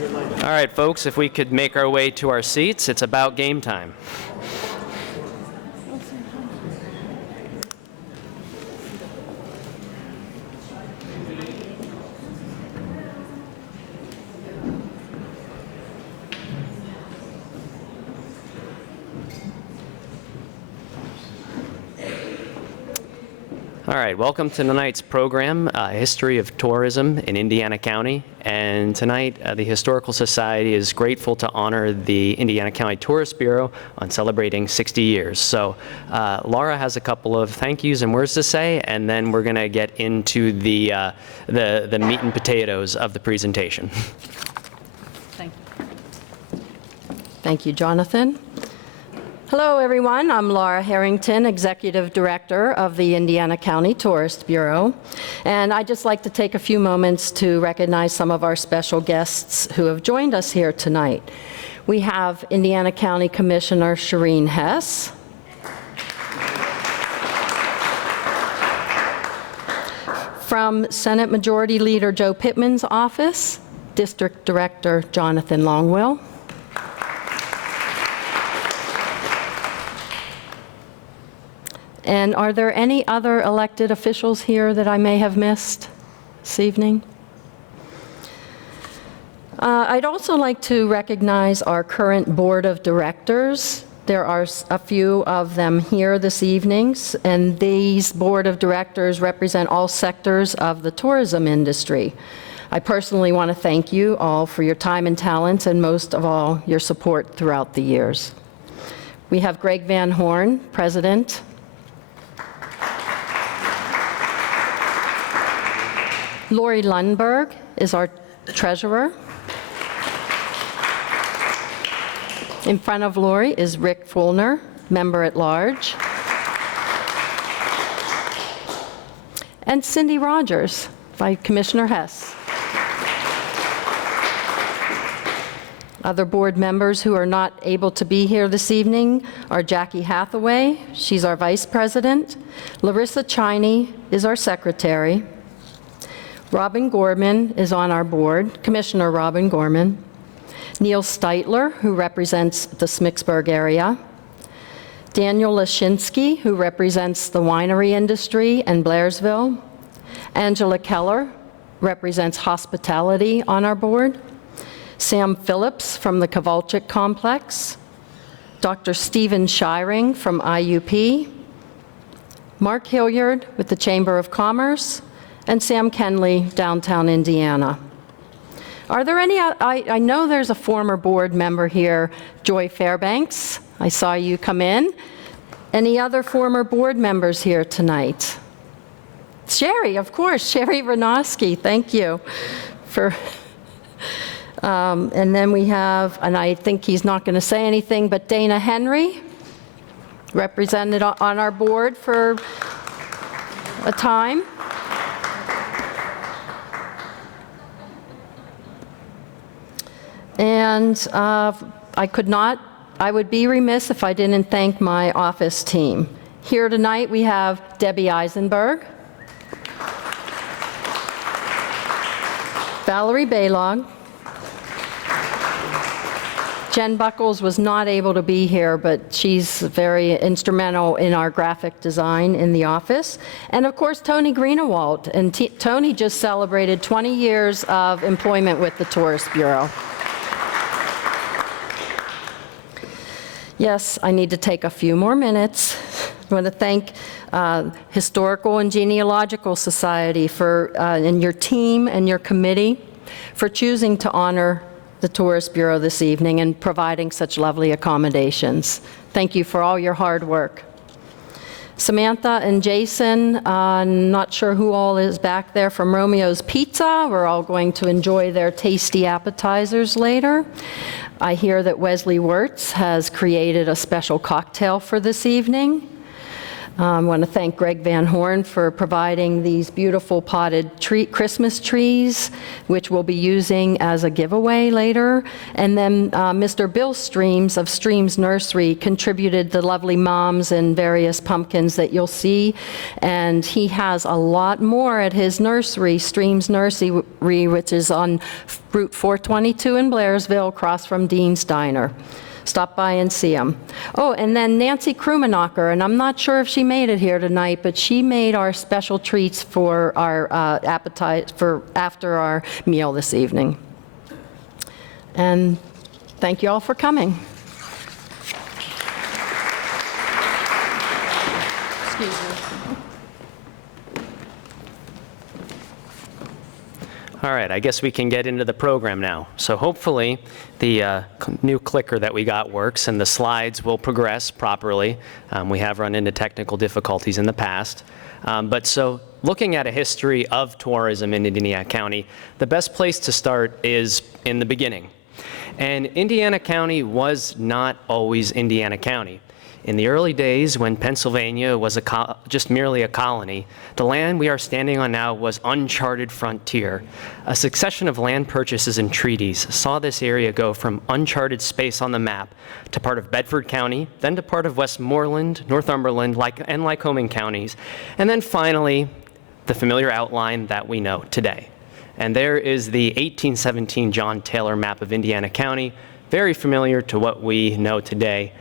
All right, folks, if we could make our way to our seats, it's about game time. All right, welcome to tonight's program, History of Tourism in Indiana County. And tonight, the Historical Society is grateful to honor the Indiana County Tourist Bureau on celebrating 60 years. So Laura has a couple of thank yous and words to say, and then we're going to get into the meat and potatoes of the presentation. Thank you. Thank you, Jonathan. Hello, everyone. I'm Laura Harrington, Executive Director of the Indiana County Tourist Bureau. And I'd just like to take a few moments to recognize some of our special guests who have joined us here tonight. We have Indiana County Commissioner Shireen Hess, from Senate Majority Leader Joe Pittman's office, District Director Jonathan Longwell, and are there any other elected officials here that I may have missed this evening? I'd also like to recognize our current board of directors. There are a few of them here this evening, and these board of directors represent all sectors of the tourism industry. I personally want to thank you all for your time and talents, and most of all, your support throughout the years. We have Greg Van Horn, President. Lori Lundberg is our treasurer. In front of Lori is Rick Fulner, member at large. And Cindy Rogers by Commissioner Hess. Other board members who are not able to be here this evening are Jackie Hathaway, she's our vice president. Larissa Chiney is our secretary. Robin Gorman is on our board, Commissioner Robin Gorman. Neil Steitler, who represents the Smicksburg area. Daniel Lashinsky, who represents the winery industry in Blairsville. Angela Keller represents hospitality on our board. Sam Phillips from the Kovalchik Complex. Dr. Stephen Shiring from IUP. Mark Hilliard with the Chamber of Commerce. And Sam Kenley, downtown Indiana. Are there any, I know there's a former board member here, Joy Fairbanks. I saw you come in. Any other former board members here tonight? Sherry, of course, Sherry Renoski, thank you. And then we have, and I think he's not going to say anything, but Dana Henry, represented on our board for a time. And I would be remiss if I didn't thank my office team. Here tonight we have Debbie Eisenberg, Valerie Baylog. Jen Buckles was not able to be here, but she's very instrumental in our graphic design in the office. And of course, Tony Greenewald. And Tony just celebrated 20 years of employment with the Tourist Bureau. Yes, I need to take a few more minutes. I want to thank Historical and Genealogical Society for, and your team and your committee for choosing to honor the Tourist Bureau this evening and providing such lovely accommodations. Thank you for all your hard work. Samantha and Jason, not sure who all is back there from Romeo's Pizza. We're all going to enjoy their tasty appetizers later. I hear that Wesley Wirtz has created a special cocktail for this evening. I want to thank Greg Van Horn for providing these beautiful potted Christmas trees, which we'll be using as a giveaway later. And then Mr. Bill Streams of Streams Nursery contributed the lovely moms and various pumpkins that you'll see. And he has a lot more at his nursery, Streams Nursery, which is on Route 422 in Blairsville, across from Dean's Diner. Stop by and see them. Oh, and then Nancy Krummenacher, and I'm not sure if she made it here tonight, but she made our special treats for our appetite for after our meal this evening. And thank you all for coming. Excuse me. All right, I guess we can get into the program now. So hopefully the new clicker that we got works and the slides will progress properly. We have run into technical difficulties in the past. But so looking at a history of tourism in Indiana County, the best place to start is in the beginning. And Indiana County was not always Indiana County. In the early days, when Pennsylvania was just merely a colony, the land we are standing on now was uncharted frontier. A succession of land purchases and treaties saw this area go from uncharted space on the map to part of Bedford County, then to part of Westmoreland, Northumberland, and Lycoming counties, and then finally, the familiar outline that we know today. And there is the 1817 John Taylor map of Indiana County, very familiar to what we know today.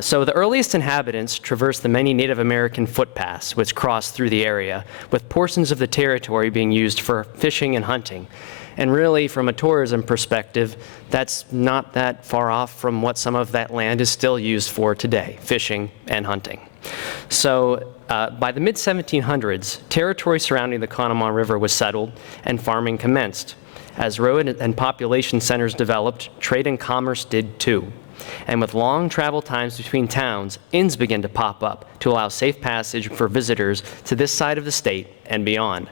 So the earliest inhabitants traversed the many Native American footpaths which crossed through the area, with portions of the territory being used for fishing and hunting. And really, from a tourism perspective, that's not that far off from what some of that land is still used for today, fishing and hunting. So by the mid-1700s, territory surrounding the Conemaugh River was settled and farming commenced. As road and population centers developed, trade and commerce did too. And with long travel times between towns, inns began to pop up to allow safe passage for visitors to this side of the state and beyond.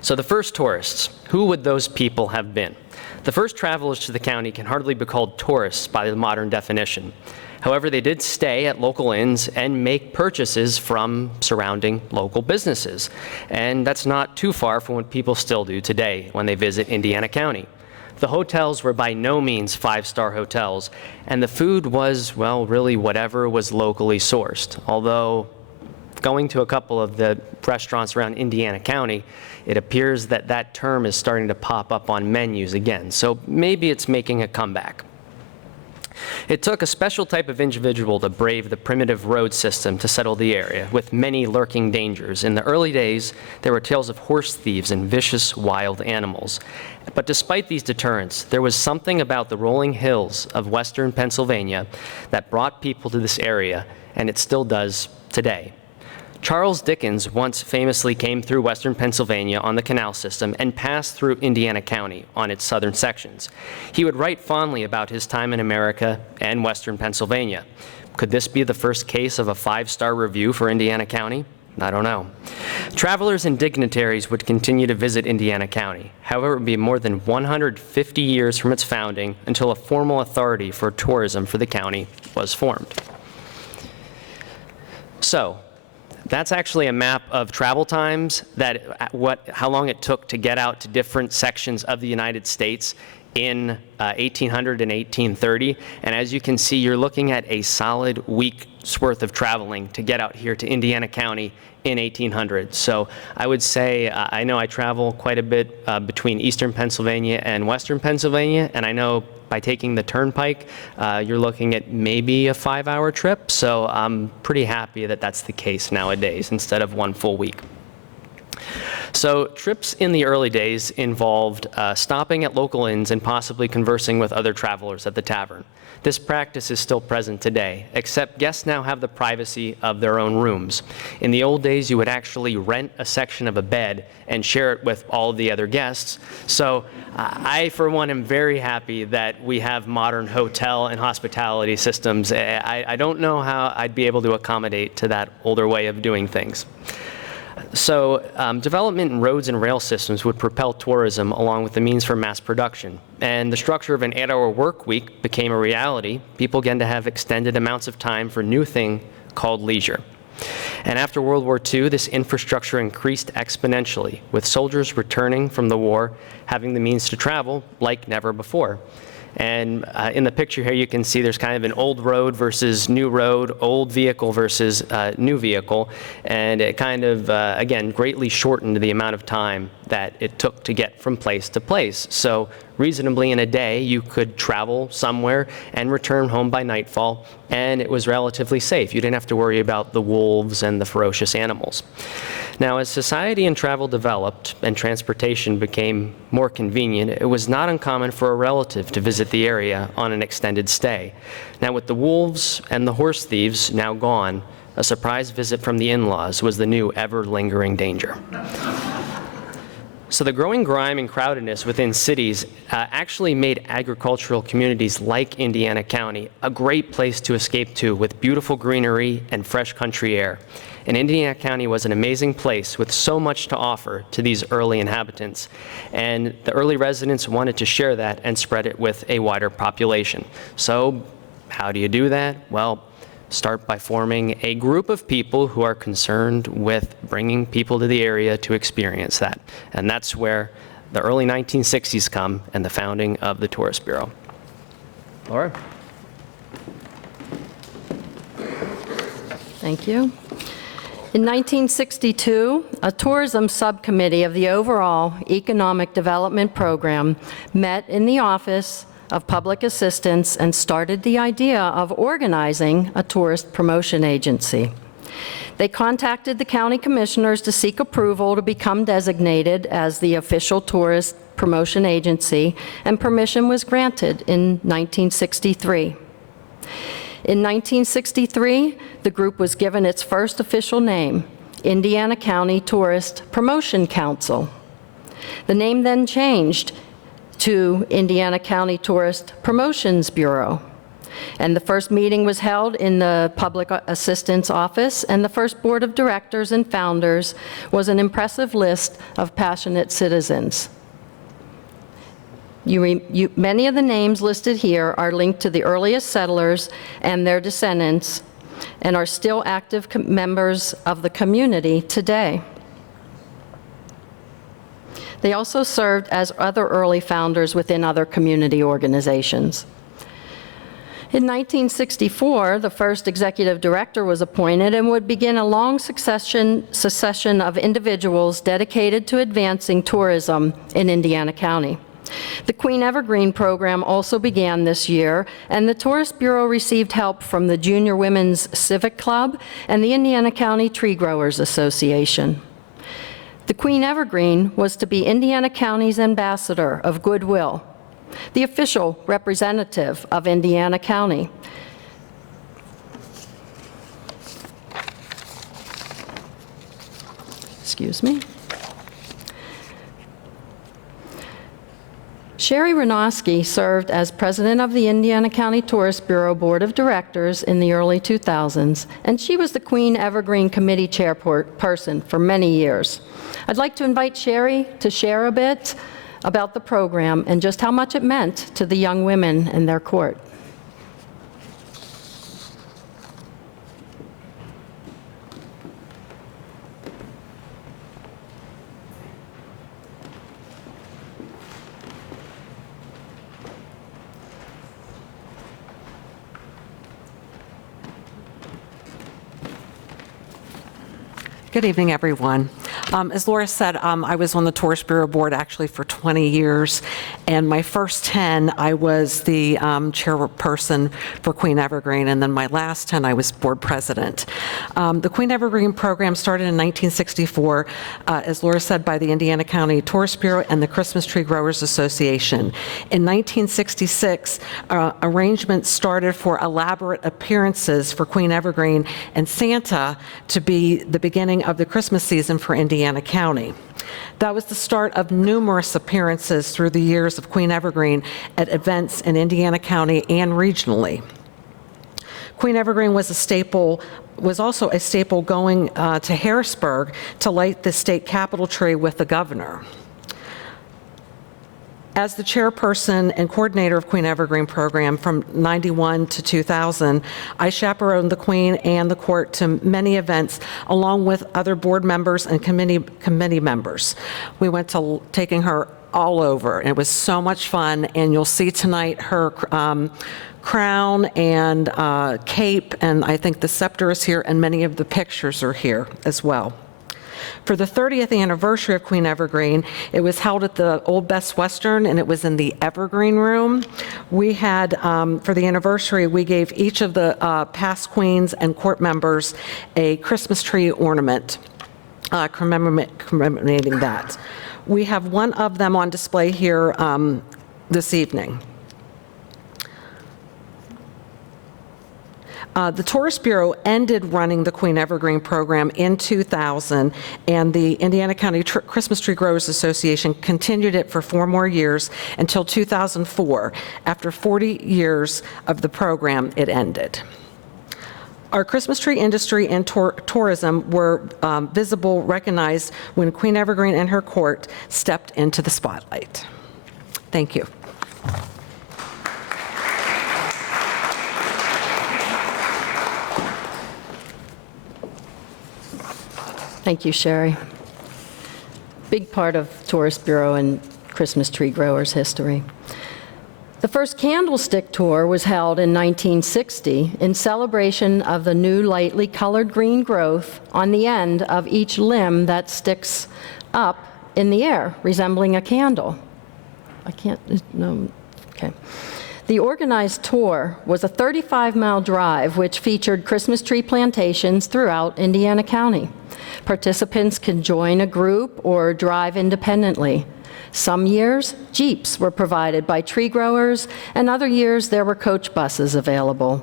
So the first tourists, who would those people have been? The first travelers to the county can hardly be called tourists by the modern definition. However, they did stay at local inns and make purchases from surrounding local businesses. And that's not too far from what people still do today when they visit Indiana County. The hotels were by no means five-star hotels, and the food was, well, really whatever was locally sourced. Although, going to a couple of the restaurants around Indiana County, it appears that that term is starting to pop up on menus again, so maybe it's making a comeback. It took a special type of individual to brave the primitive road system to settle the area, with many lurking dangers. In the early days, there were tales of horse thieves and vicious wild animals. But despite these deterrents, there was something about the rolling hills of western Pennsylvania that brought people to this area, and it still does today. Charles Dickens once famously came through western Pennsylvania on the canal system and passed through Indiana County on its southern sections. He would write fondly about his time in America and western Pennsylvania. Could this be the first case of a five-star review for Indiana County? I don't know. Travelers and dignitaries would continue to visit Indiana County. However, it would be more than 150 years from its founding until a formal authority for tourism for the county was formed. So, that's actually a map of travel times, how long it took to get out to different sections of the United States in 1800 and 1830. And as you can see, you're looking at a solid week's worth of traveling to get out here to Indiana County in 1800. So I would say, I know I travel quite a bit between eastern Pennsylvania and western Pennsylvania, and I know by taking the turnpike, you're looking at maybe a 5-hour trip. So I'm pretty happy that that's the case nowadays instead of one full week. So trips in the early days involved stopping at local inns and possibly conversing with other travelers at the tavern. This practice is still present today, except guests now have the privacy of their own rooms. In the old days, you would actually rent a section of a bed and share it with all of the other guests. So I, for one, am very happy that we have modern hotel and hospitality systems. I don't know how I'd be able to accommodate to that older way of doing things. So development in roads and rail systems would propel tourism along with the means for mass production. And the structure of an 8-hour work week became a reality. People began to have extended amounts of time for a new thing called leisure. And after World War II, this infrastructure increased exponentially, with soldiers returning from the war having the means to travel like never before. And in the picture here, you can see there's kind of an old road versus new road, old vehicle versus new vehicle. And it kind of, again, greatly shortened the amount of time that it took to get from place to place. So reasonably in a day, you could travel somewhere and return home by nightfall, and it was relatively safe. You didn't have to worry about the wolves and the ferocious animals. Now, as society and travel developed and transportation became more convenient, it was not uncommon for a relative to visit the area on an extended stay. Now, with the wolves and the horse thieves now gone, a surprise visit from the in-laws was the new ever-lingering danger. So the growing grime and crowdedness within cities actually made agricultural communities like Indiana County a great place to escape to, with beautiful greenery and fresh country air. And Indiana County was an amazing place with so much to offer to these early inhabitants. And the early residents wanted to share that and spread it with a wider population. So how do you do that? Well, start by forming a group of people who are concerned with bringing people to the area to experience that. And that's where the early 1960s come and the founding of the Tourist Bureau. Laura? Thank you. In 1962, a tourism subcommittee of the overall economic development program met in the Office of Public Assistance and started the idea of organizing a tourist promotion agency. They contacted the county commissioners to seek approval to become designated as the official tourist promotion agency, and permission was granted in 1963. In 1963, the group was given its first official name, Indiana County Tourist Promotion Council. The name then changed to Indiana County Tourist Promotions Bureau. And the first meeting was held in the Public Assistance Office, and the first board of directors and founders was an impressive list of passionate citizens. Many of the names listed here are linked to the earliest settlers and their descendants and are still active members of the community today. They also served as other early founders within other community organizations. In 1964, the first executive director was appointed and would begin a long succession of individuals dedicated to advancing tourism in Indiana County. The Queen Evergreen program also began this year, and the Tourist Bureau received help from the Junior Women's Civic Club and the Indiana County Tree Growers Association. The Queen Evergreen was to be Indiana County's ambassador of goodwill, the official representative of Indiana County. Excuse me. Sherry Renoski served as president of the Indiana County Tourist Bureau Board of Directors in the early 2000s, and she was the Queen Evergreen Committee chairperson for many years. I'd like to invite Sherry to share a bit about the program and just how much it meant to the young women in their court. Good evening, everyone. As Laura said, I was on the Tourist Bureau Board actually for 20 years, and my first 10, I was the chairperson for Queen Evergreen, and then my last 10, I was board president. The Queen Evergreen program started in 1964, as Laura said, by the Indiana County Tourist Bureau and the Christmas Tree Growers Association. In 1966, arrangements started for elaborate appearances for Queen Evergreen and Santa to be the beginning of the Christmas season for Indiana County. That was the start of numerous appearances through the years of Queen Evergreen at events in Indiana County and regionally. Queen Evergreen was a staple was also a staple going to Harrisburg to light the state capitol tree with the governor. As the chairperson and coordinator of Queen Evergreen Program from '91 to 2000, I chaperoned the Queen and the court to many events, along with other board members and committee members. We went to taking her all over, and it was so much fun, and you'll see tonight her crown and cape, and I think the scepter is here, and many of the pictures are here as well. For the 30th anniversary of Queen Evergreen, it was held at the Old Best Western, and it was in the Evergreen Room. We had, for the anniversary, we gave each of the past queens and court members a Christmas tree ornament commemorating that. We have one of them on display here this evening. The Tourist Bureau ended running the Queen Evergreen program in 2000, and the Indiana County Christmas Tree Growers Association continued it for 4 more years until 2004. After 40 years of the program, it ended. Our Christmas tree industry and tourism were recognized when Queen Evergreen and her court stepped into the spotlight. Thank you. Thank you, Sherry. Big part of Tourist Bureau and Christmas tree growers' history. The first candlestick tour was held in 1960 in celebration of the new lightly colored green growth on the end of each limb that sticks up in the air, resembling a candle. Okay. The organized tour was a 35-mile drive which featured Christmas tree plantations throughout Indiana County. Participants can join a group or drive independently. Some years, Jeeps were provided by tree growers, and other years there were coach buses available.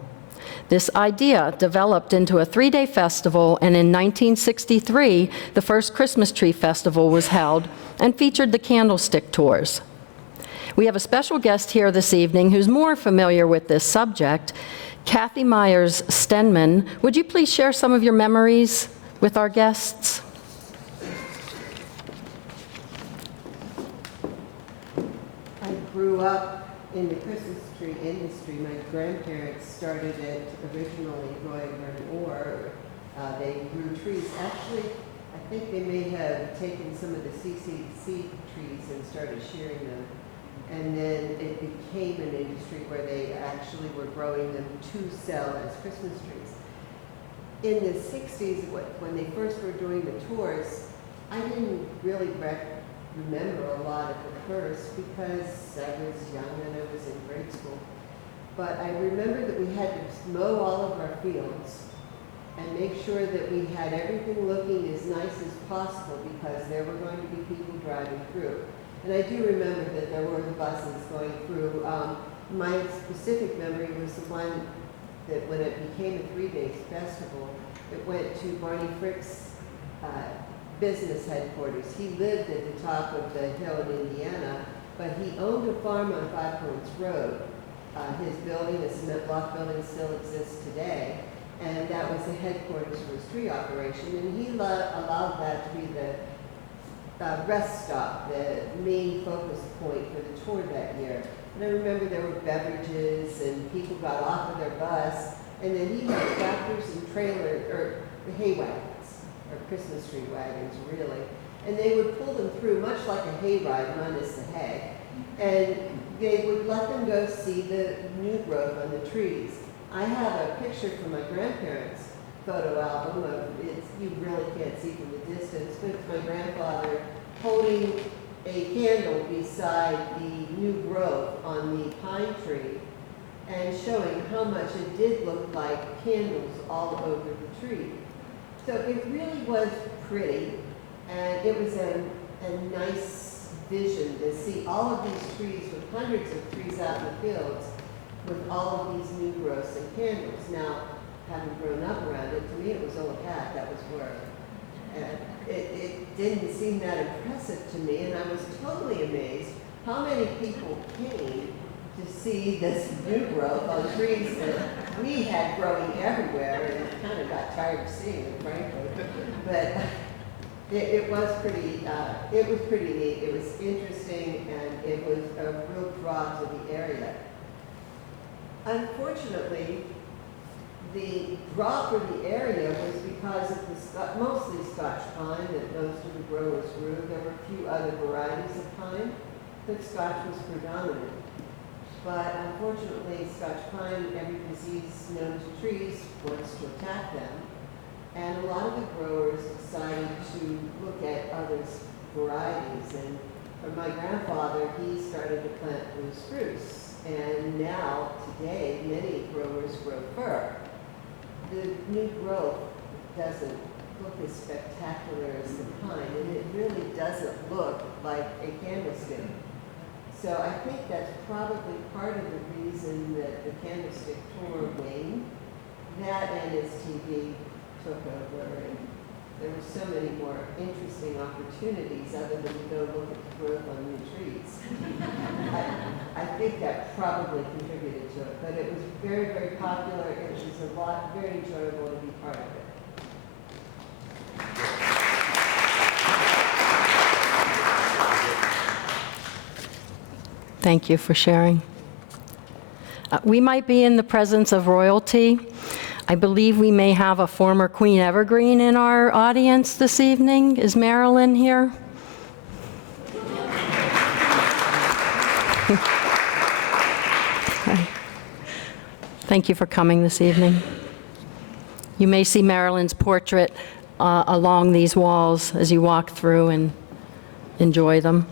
This idea developed into a 3-day festival, and in 1963, the first Christmas tree festival was held and featured the candlestick tours. We have a special guest here this evening who's more familiar with this subject. Kathy Myers-Stenman, would you please share some of your memories with our guests? I grew up in the Christmas tree industry. My grandparents started it originally growing an ore. They grew trees. Actually, I think they may have taken some of the CCC trees and started shearing them. And then it became an industry where they actually were growing them to sell as Christmas trees. In the 60s, when they first were doing the tours, I didn't really remember a lot at the first because I was young and I was in grade school. But I remember that we had to mow all of our fields and make sure that we had everything looking as nice as possible because there were going to be people driving through. And I do remember that there were the buses going through. My specific memory was the one that when it became a 3-day festival, it went to Barney Frick's business headquarters. He lived at the top of the hill in Indiana, but he owned a farm on 5 Points Road. His building, a cement block building, still exists today, and that was the headquarters for his tree operation, and he allowed that to be the rest stop, the main focus point for the tour that year. And I remember there were beverages and people got off of their bus, and then he had tractors and trailers, or hay wagons, or Christmas tree wagons, really. And they would pull them through, much like a hayride, minus the hay. And they would let them go see the new growth on the trees. I have a picture from my grandparents' photo album of it. You really can't see from the distance, but it's my grandfather holding a candle beside the new growth on the pine tree and showing how much it did look like candles all over the tree. So it really was pretty, and it was a nice vision to see all of these trees with hundreds of trees out in the fields with all of these new growths and candles. Now, having grown up around it, to me it was old hat, that was work. And it didn't seem that impressive to me, and I was totally amazed how many people came to see this new growth on trees that we had growing everywhere, and kind of got tired of seeing it, frankly. But it was pretty neat. It was interesting, and it was a real draw to the area. Unfortunately, the draw for the area was because of the mostly Scotch pine that most of the growers grew. There were a few other varieties of pine, but Scotch was predominant. But unfortunately, Scotch pine, every disease known to trees wants to attack them. And a lot of the growers decided to look at other varieties. And from my grandfather, he started to plant blue spruce. And now, today, many growers grow fir. The new growth doesn't look as spectacular as the pine, and it really doesn't look like a candlestick. So I think that's probably part of the reason that the candlestick tour waned. That and its TV took over, and there were so many more interesting opportunities other than to go look at the growth on new trees. I think that probably contributed to it, but it was very, very popular. It was very enjoyable to be part of it. Thank you for sharing. We might be in the presence of royalty. I believe we may have a former Queen Evergreen in our audience this evening. Is Marilyn here? Thank you for coming this evening. You may see Marilyn's portrait along these walls as you walk through and enjoy them.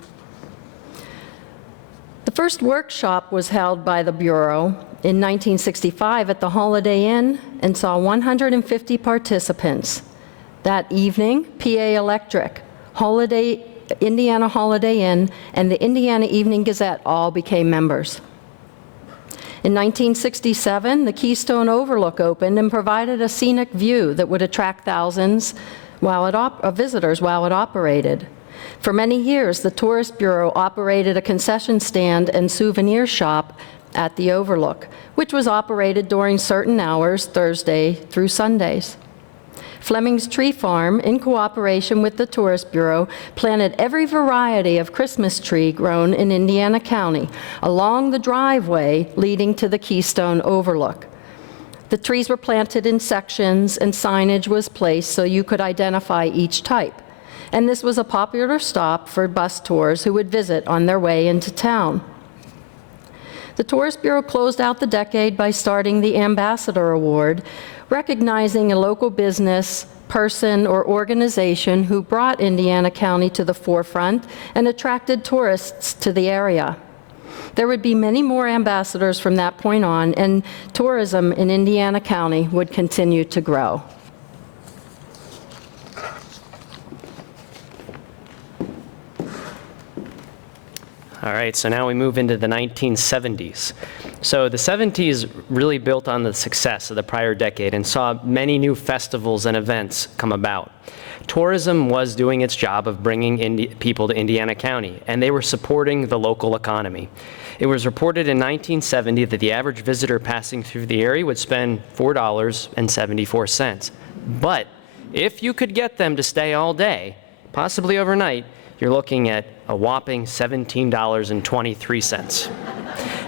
The first workshop was held by the Bureau in 1965 at the Holiday Inn and saw 150 participants. That evening, PA Electric, Indiana Holiday Inn, and the Indiana Evening Gazette all became members. In 1967, the Keystone Overlook opened and provided a scenic view that would attract thousands of visitors while it operated. For many years, the Tourist Bureau operated a concession stand and souvenir shop at the Overlook, which was operated during certain hours, Thursday through Sundays. Fleming's Tree Farm, in cooperation with the Tourist Bureau, planted every variety of Christmas tree grown in Indiana County along the driveway leading to the Keystone Overlook. The trees were planted in sections and signage was placed so you could identify each type. And this was a popular stop for bus tours who would visit on their way into town. The Tourist Bureau closed out the decade by starting the Ambassador Award, recognizing a local business, person, or organization who brought Indiana County to the forefront and attracted tourists to the area. There would be many more ambassadors from that point on, and tourism in Indiana County would continue to grow. All right, so now we move into the 1970s. So the 70s really built on the success of the prior decade and saw many new festivals and events come about. Tourism was doing its job of bringing people to Indiana County, and they were supporting the local economy. It was reported in 1970 that the average visitor passing through the area would spend $4.74. But if you could get them to stay all day, possibly overnight, you're looking at a whopping $17.23.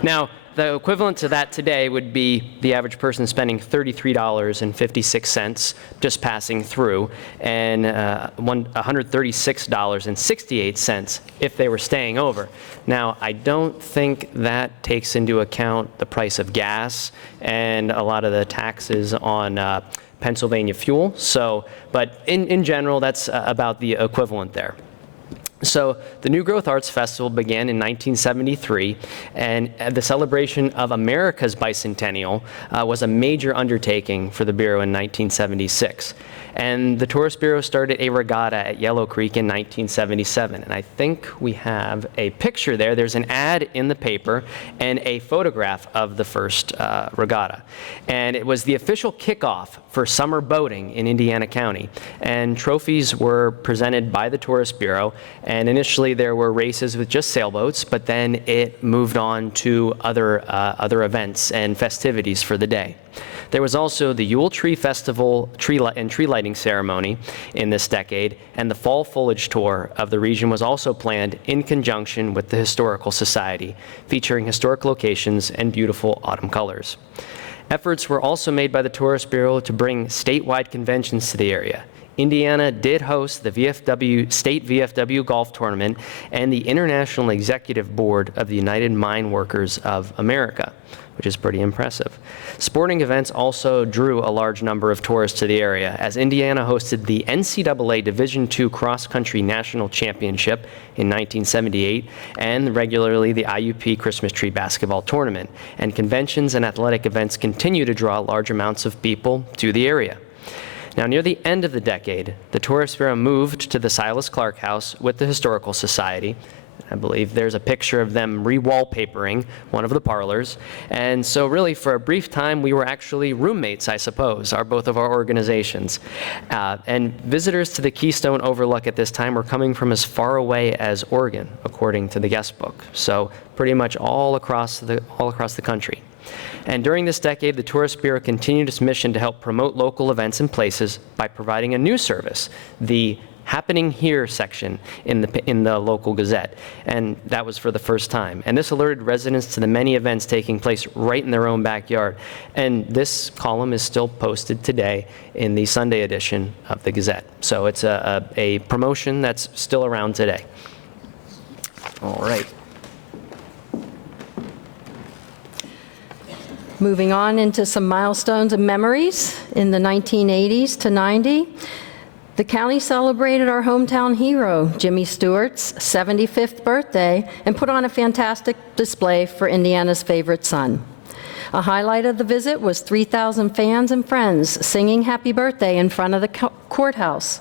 Now, the equivalent to that today would be the average person spending $33.56 just passing through, and $136.68 if they were staying over. Now, I don't think that takes into account the price of gas and a lot of the taxes on Pennsylvania fuel. So, but in general, that's about the equivalent there. So the New Growth Arts Festival began in 1973, and the celebration of America's bicentennial was a major undertaking for the Bureau in 1976. And the Tourist Bureau started a regatta at Yellow Creek in 1977. And I think we have a picture there. There's an ad in the paper and a photograph of the first regatta. And it was the official kickoff for summer boating in Indiana County. And trophies were presented by the Tourist Bureau, And initially there were races with just sailboats, but then it moved on to other events and festivities for the day. There was also the Yule Tree Festival tree lighting ceremony in this decade, and the Fall Foliage Tour of the region was also planned in conjunction with the Historical Society, featuring historic locations and beautiful autumn colors. Efforts were also made by the Tourist Bureau to bring statewide conventions to the area. Indiana did host the State VFW Golf Tournament and the International Executive Board of the United Mine Workers of America, which is pretty impressive. Sporting events also drew a large number of tourists to the area, as Indiana hosted the NCAA Division II Cross Country National Championship in 1978 and regularly the IUP Christmas Tree Basketball Tournament, and conventions and athletic events continue to draw large amounts of people to the area. Now, near the end of the decade, the Tourist Bureau moved to the Silas Clark House with the Historical Society. I believe there's a picture of them re-wallpapering one of the parlors. And so really, for a brief time, we were actually roommates, I suppose, both of our organizations. And visitors to the Keystone Overlook at this time were coming from as far away as Oregon, according to the guest book. So pretty much all across the country. And during this decade, the Tourist Bureau continued its mission to help promote local events and places by providing a new service, the Happening Here section in the local Gazette, and that was for the first time. And this alerted residents to the many events taking place right in their own backyard. And this column is still posted today in the Sunday edition of the Gazette. So it's a promotion that's still around today. All right. Moving on into some milestones and memories in the 1980s to 90. The county celebrated our hometown hero, Jimmy Stewart's 75th birthday, and put on a fantastic display for Indiana's favorite son. A highlight of the visit was 3,000 fans and friends singing happy birthday in front of the courthouse.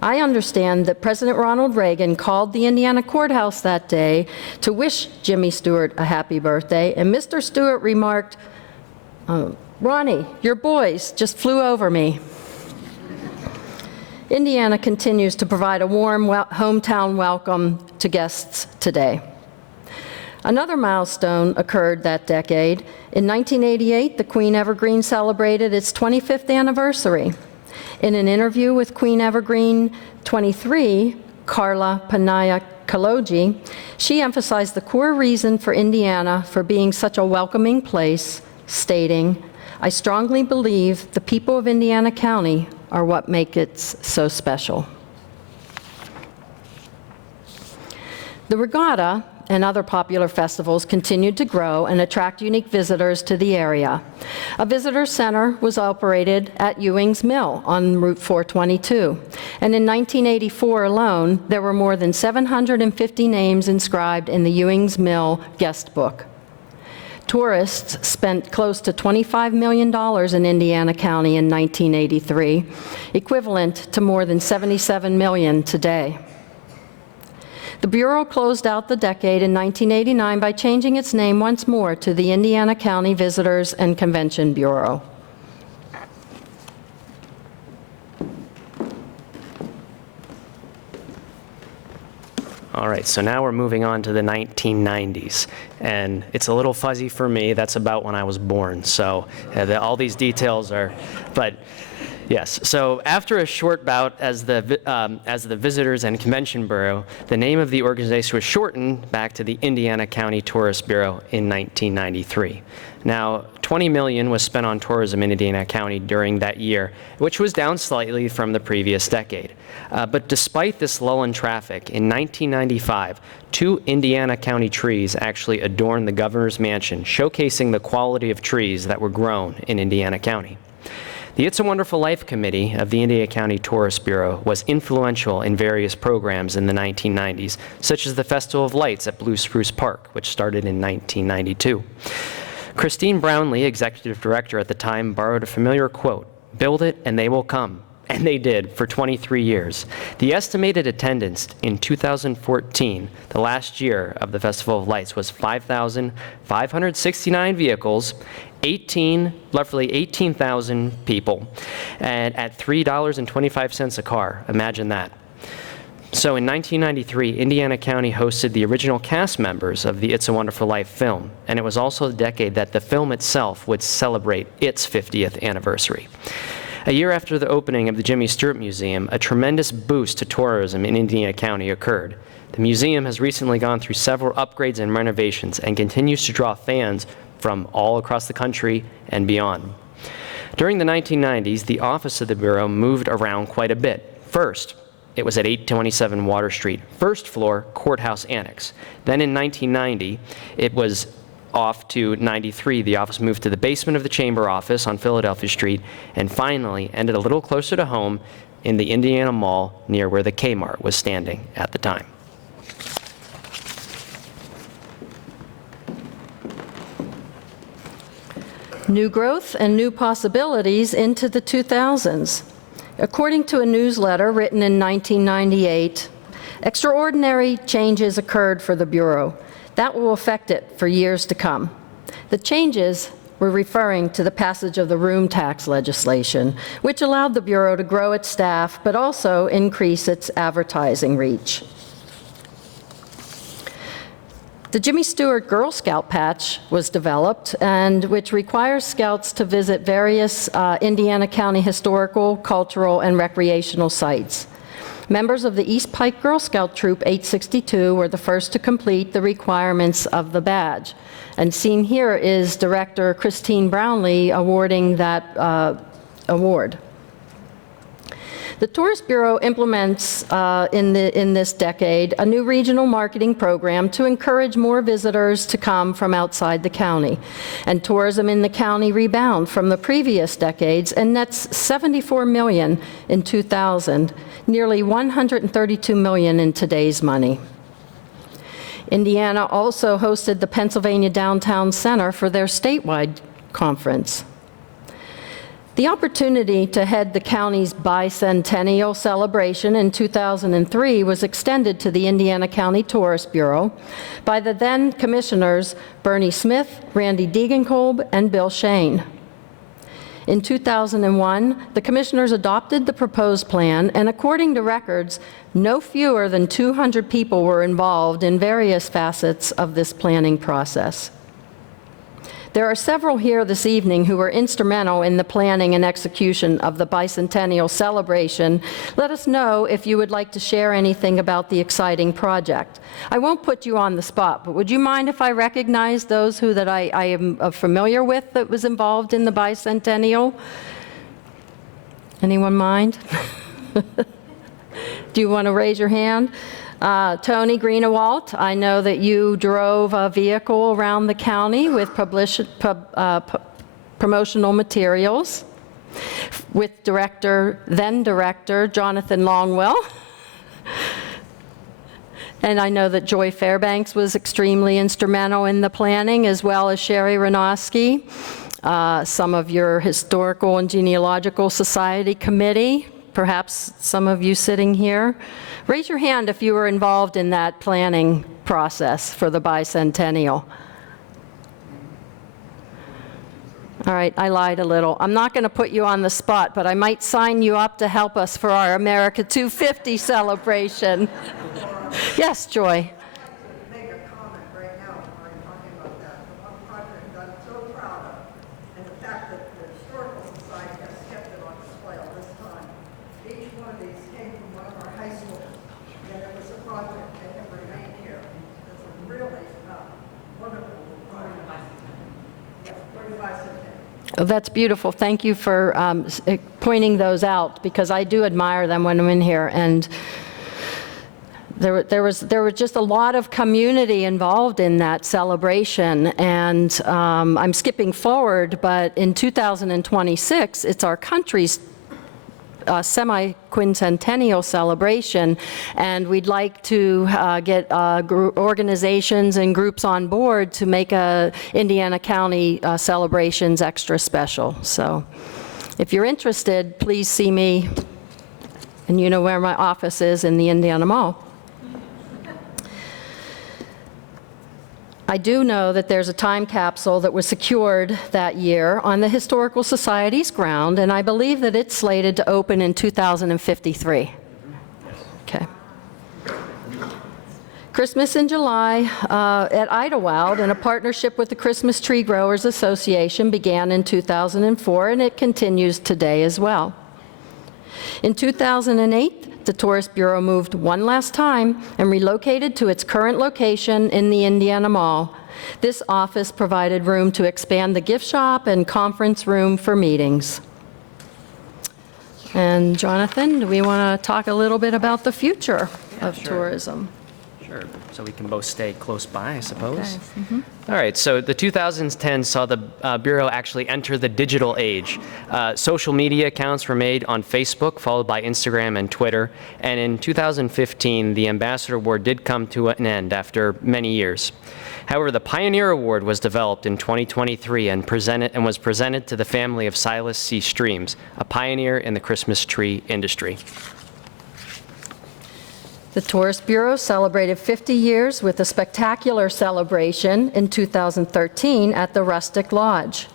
I understand that President Ronald Reagan called the Indiana courthouse that day to wish Jimmy Stewart a happy birthday, and Mr. Stewart remarked, "Ronnie, your boys just flew over me." Indiana continues to provide a warm hometown welcome to guests today. Another milestone occurred that decade. In 1988, the Queen Evergreen celebrated its 25th anniversary. In an interview with Queen Evergreen 23, Carla Panaya-Kalogi, she emphasized the core reason for Indiana for being such a welcoming place, stating, "I strongly believe the people of Indiana County are what make it so special." The regatta and other popular festivals continued to grow and attract unique visitors to the area. A visitor center was operated at Ewing's Mill on Route 422, and in 1984 alone, there were more than 750 names inscribed in the Ewing's Mill guest book. Tourists spent close to $25 million in Indiana County in 1983, equivalent to more than $77 million today. The Bureau closed out the decade in 1989 by changing its name once more to the Indiana County Visitors and Convention Bureau. All right, so now we're moving on to the 1990s, and it's a little fuzzy for me. That's about when I was born, so all these details are, but yes. So after a short bout as the Visitors and Convention Bureau, the name of the organization was shortened back to the Indiana County Tourist Bureau in 1993. Now, $20 million was spent on tourism in Indiana County during that year, which was down slightly from the previous decade. But despite this lull in traffic, in 1995, 2 Indiana County trees actually adorned the governor's mansion, showcasing the quality of trees that were grown in Indiana County. The It's a Wonderful Life Committee of the Indiana County Tourist Bureau was influential in various programs in the 1990s, such as the Festival of Lights at Blue Spruce Park, which started in 1992. Christine Brownlee, executive director at the time, borrowed a familiar quote, "Build it and they will come." And they did for 23 years. The estimated attendance in 2014, the last year of the Festival of Lights, was 5,569 vehicles, roughly 18,000 people, and at $3.25 a car. Imagine that. So in 1993, Indiana County hosted the original cast members of the It's a Wonderful Life film, and it was also the decade that the film itself would celebrate its 50th anniversary. A year after the opening of the Jimmy Stewart Museum, a tremendous boost to tourism in Indiana County occurred. The museum has recently gone through several upgrades and renovations and continues to draw fans from all across the country and beyond. During the 1990s, the office of the Bureau moved around quite a bit. First, it was at 827 Water Street, first floor, Courthouse Annex. Then in 1990, it was off to 93. The office moved to the basement of the Chamber office on Philadelphia Street, and finally ended a little closer to home in the Indiana Mall near where the Kmart was standing at the time. New growth and new possibilities into the 2000s. According to a newsletter written in 1998, extraordinary changes occurred for the Bureau that will affect it for years to come. The changes were referring to the passage of the room tax legislation, which allowed the Bureau to grow its staff but also increase its advertising reach. The Jimmy Stewart Girl Scout patch was developed, and which requires scouts to visit various Indiana County historical, cultural, and recreational sites. Members of the East Pike Girl Scout Troop 862 were the first to complete the requirements of the badge. And seen here is Director Christine Brownlee awarding that award. The Tourist Bureau implements in this decade a new regional marketing program to encourage more visitors to come from outside the county. And tourism in the county rebound from the previous decades and nets $74 million in 2000, nearly $132 million in today's money. Indiana also hosted the Pennsylvania Downtown Center for their statewide conference. The opportunity to head the county's bicentennial celebration in 2003 was extended to the Indiana County Tourist Bureau by the then commissioners Bernie Smith, Randy Degenkolb, and Bill Shane. In 2001, the commissioners adopted the proposed plan, and according to records, no fewer than 200 people were involved in various facets of this planning process. There are several here this evening who were instrumental in the planning and execution of the bicentennial celebration. Let us know if you would like to share anything about the exciting project. I won't put you on the spot, but would you mind if I recognize those that I am familiar with that was involved in the bicentennial? Anyone mind? Do you want to raise your hand? Tony Greenewalt, I know that you drove a vehicle around the county with promotional materials with then director Jonathan Longwell. And I know that Joy Fairbanks was extremely instrumental in the planning, as well as Sherry Renoski, some of your Historical and Genealogical Society committee, perhaps some of you sitting here. Raise your hand if you were involved in that planning process for the bicentennial. All right, I lied a little. I'm not going to put you on the spot, but I might sign you up to help us for our America 250 celebration. Yes, Joy. Make a comment right now while I'm talking about that. The one project I'm so proud of, and the fact that the Historical Society has kept it on display all this time. Each one of these came from one of our high schools, and it was a project that have remained here. It's a really wonderful project. Yeah, very bicentennial. Oh, that's beautiful. Thank you for pointing those out, because I do admire them when I'm in here. And there was just a lot of community involved in that celebration. And I'm skipping forward, but in 2026, it's our country's semi-quincentennial celebration, and we'd like to get organizations and groups on board to make Indiana County celebrations extra special. So if you're interested, please see me, and you know where my office is in the Indiana Mall. I do know that there's a time capsule that was secured that year on the Historical Society's ground, and I believe that it's slated to open in 2053. Okay. Christmas in July at Idlewild, in a partnership with the Christmas Tree Growers Association, began in 2004, and it continues today as well. In 2008, the Tourist Bureau moved one last time and relocated to its current location in the Indiana Mall. This office provided room to expand the gift shop and conference room for meetings. And Jonathan, do we want to talk a little bit about the future of sure. tourism? Sure, so we can both stay close by, I suppose. Okay. All right, so the 2010 saw the Bureau actually enter the digital age. Social media accounts were made on Facebook, followed by Instagram and Twitter. And in 2015, the Ambassador Award did come to an end after many years. However, the Pioneer Award was developed in 2023 and was presented to the family of Silas C. Streams, a pioneer in the Christmas tree industry. The Tourist Bureau celebrated 50 years with a spectacular celebration in 2013 at the Rustic Lodge.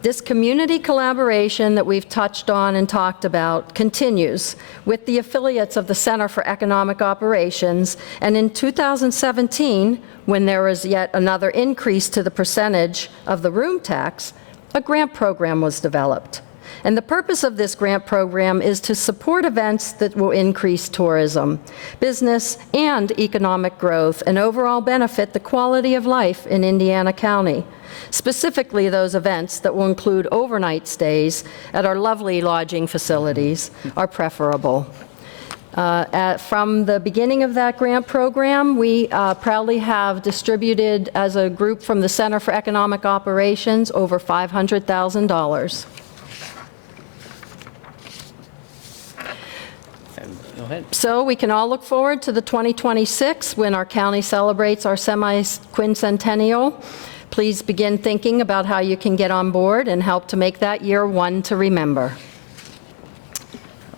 This community collaboration that we've touched on and talked about continues with the affiliates of the Center for Economic Operations, and in 2017, when there was yet another increase to the percentage of the room tax, a grant program was developed. And the purpose of this grant program is to support events that will increase tourism, business, and economic growth, and overall benefit the quality of life in Indiana County. Specifically, those events that will include overnight stays at our lovely lodging facilities are preferable. From the beginning of that grant program, we proudly have distributed, as a group from the Center for Economic Operations, over $500,000. Go ahead. So we can all look forward to the 2026 when our county celebrates our semi-quincentennial. Please begin thinking about how you can get on board and help to make that year one to remember.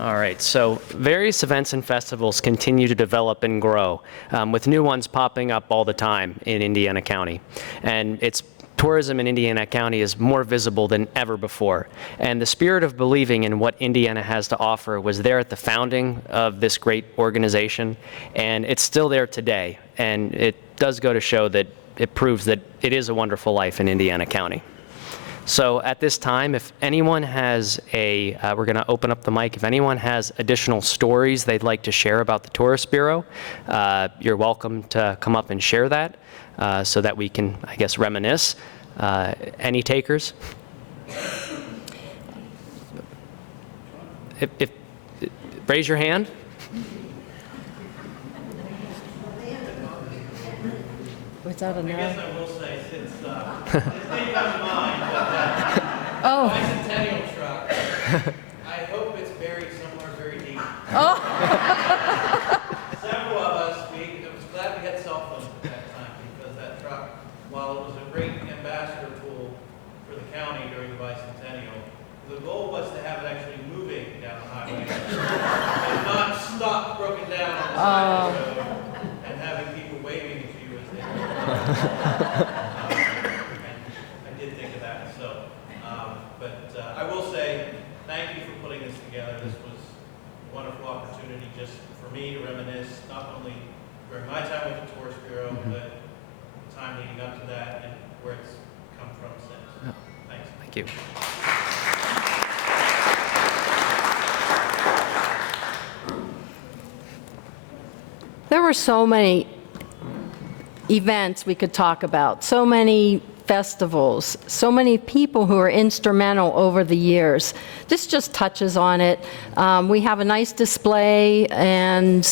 All right, so various events and festivals continue to develop and grow, with new ones popping up all the time in Indiana County. And tourism in Indiana County is more visible than ever before. And the spirit of believing in what Indiana has to offer was there at the founding of this great organization, and it's still there today. And it does go to show that it proves that it is a wonderful life in Indiana County. So at this time, if anyone has we're going to open up the mic. If anyone has additional stories they'd like to share about the Tourist Bureau, you're welcome to come up and share that so that we can, I guess, reminisce. Any takers? Raise your hand. Was that a no? I guess I will say, since his name comes to mind, Oh. bicentennial truck, I hope it's buried somewhere very deep. Oh. Several of us, I was glad we had cell phones at that time, because that truck, while it was a great ambassador tool for the county during the bicentennial, the goal was to have it actually moving down the highway and not stop broken down on the side of the road and having people waving at you as they go. I did think of that. So, but I will say thank you for putting this together. This was a wonderful opportunity just for me to reminisce, not only during my time with the Tourist Bureau, but the time leading up to that and where it's come from since. Thanks. Thank you. There were so many events we could talk about, so many festivals, so many people who are instrumental over the years. This just touches on it. We have a nice display, and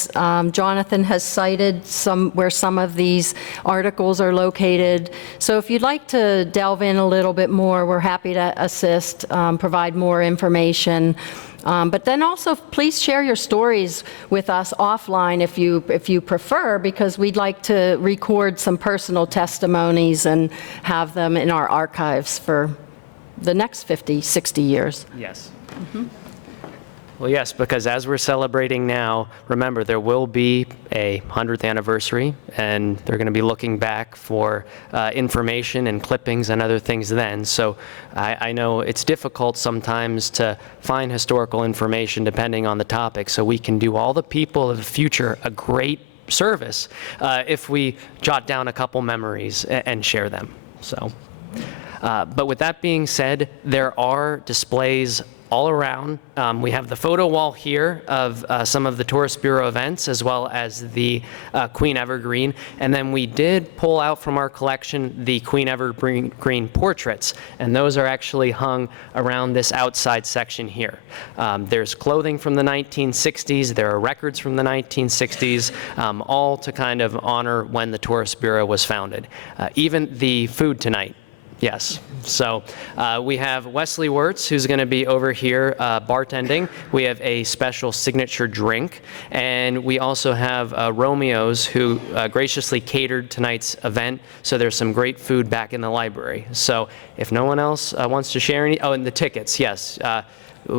Jonathan has cited where some of these articles are located. So if you'd like to delve in a little bit more, we're happy to assist, provide more information. But then also, please share your stories with us offline if you prefer, because we'd like to record some personal testimonies and have them in our archives for the next 50, 60 years. Yes. Well, yes, because as we're celebrating now, remember, there will be a 100th anniversary, and they're going to be looking back for information and clippings and other things then. So I know it's difficult sometimes to find historical information depending on the topic, so we can do all the people of the future a great service if we jot down a couple memories and share them. So, but with that being said, there are displays all around. We have the photo wall here of some of the Tourist Bureau events, as well as the Queen Evergreen. And then we did pull out from our collection the Queen Evergreen portraits, and those are actually hung around this outside section here. There's clothing from the 1960s, there are records from the 1960s, all to kind of honor when the Tourist Bureau was founded. Even the food tonight. Yes. So we have Wesley Wirtz, who's going to be over here bartending. We have a special signature drink. And we also have Romeo's, who graciously catered tonight's event. So there's some great food back in the library. So if no one else wants to share any, oh, and the tickets, yes.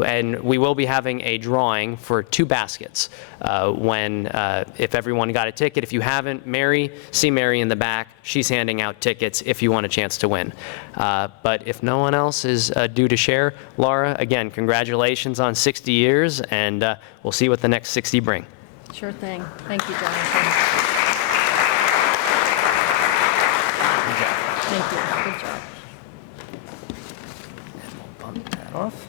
And we will be having a drawing for 2 baskets if everyone got a ticket. If you haven't, see Mary in the back. She's handing out tickets if you want a chance to win. But if no one else is due to share, Laura, again, congratulations on 60 years, and we'll see what the next 60 bring. Sure thing. Thank you, Jonathan. Thank you. Good job. And we'll bump that off.